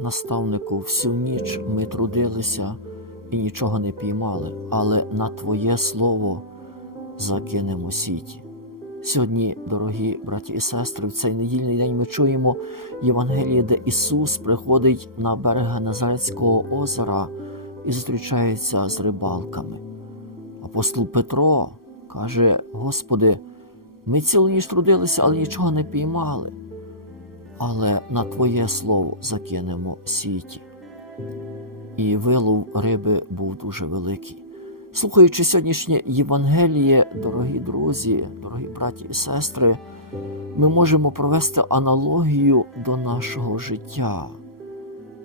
Наставнику, всю ніч ми трудилися і нічого не піймали, але на Твоє Слово закинемо сіті. Сьогодні, дорогі браті і сестри, в цей недільний день ми чуємо Євангеліє, де Ісус приходить на берег Назарецького озера і зустрічається з рибалками. Апостол Петро каже: Господи, ми цілу ніч трудилися, але нічого не піймали. Але на Твоє слово закинемо сіті. І вилов риби був дуже великий. Слухаючи сьогоднішнє Євангеліє, дорогі друзі, дорогі браті і сестри, ми можемо провести аналогію до нашого життя.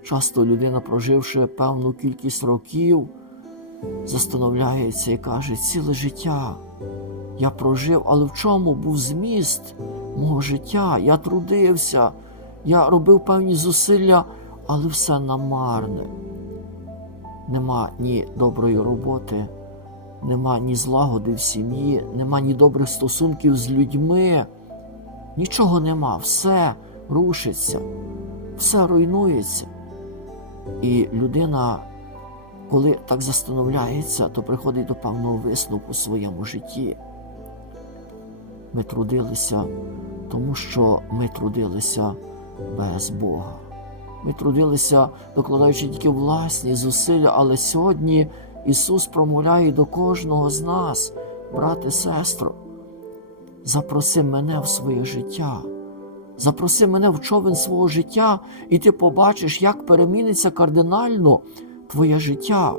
Часто людина, проживши певну кількість років, застановляється і каже, ціле життя я прожив, але в чому був зміст мого життя? Я трудився, я робив певні зусилля, але все намарне. Нема ні доброї роботи, нема ні злагоди в сім'ї, нема ні добрих стосунків з людьми. Нічого нема, все рушиться, все руйнується. І людина, коли так застановляється, то приходить до певного висновку у своєму житті. Ми трудилися, тому що ми трудилися без Бога. Ми трудилися, докладаючи тільки власні зусилля, але сьогодні Ісус промовляє до кожного з нас, брате, сестро, запроси мене в своє життя. Запроси мене в човен свого життя, і ти побачиш, як переміниться кардинально твоє життя.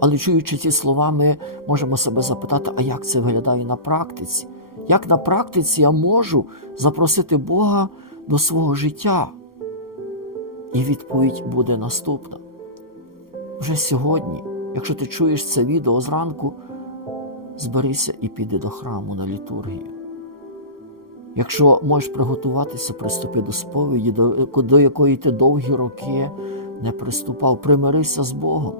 Але чуючи ці слова, ми можемо себе запитати, а як це виглядає на практиці? Як на практиці я можу запросити Бога до свого життя? І відповідь буде наступна. Вже сьогодні, якщо ти чуєш це відео зранку, зберися і піди до храму на літургію. Якщо можеш приготуватися, приступи до сповіді, до, до якої ти довгі роки не приступав, примирися з Богом.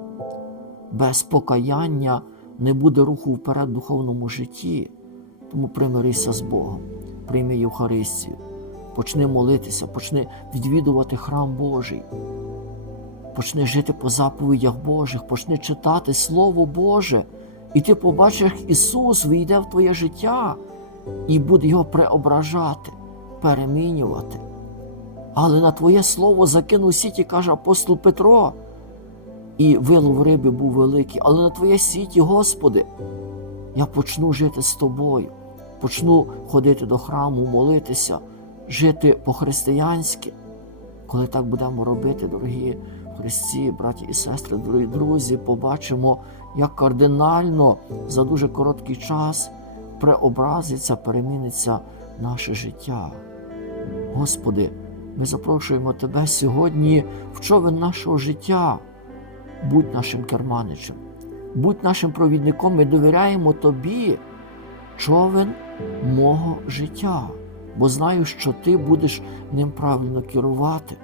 Без покаяння не буде руху вперед в духовному житті. Тому примирися з Богом, прийми Євхаристію, почни молитися, почни відвідувати храм Божий, почни жити по заповідях Божих, почни читати Слово Боже, і ти побачиш, як Ісус війде в твоє життя і буде його преображати, перемінювати. Але на Твоє Слово закинув сіті, каже апостол Петро, і вилов риби був великий, але на Твоє сіті, Господи, я почну жити з тобою, почну ходити до храму, молитися, жити по-християнськи. Коли так будемо робити, дорогі Христі, браті і сестри, дорогі друзі, побачимо, як кардинально за дуже короткий час преобразиться, переміниться наше життя. Господи, ми запрошуємо Тебе сьогодні в човен нашого життя. Будь нашим керманичем, будь нашим провідником, ми довіряємо Тобі, човен мого життя, бо знаю, що Ти будеш ним правильно керувати.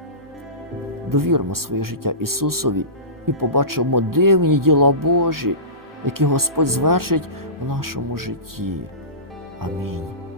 Довіримо своє життя Ісусові і побачимо дивні діла Божі, які Господь звершить у нашому житті. Амінь.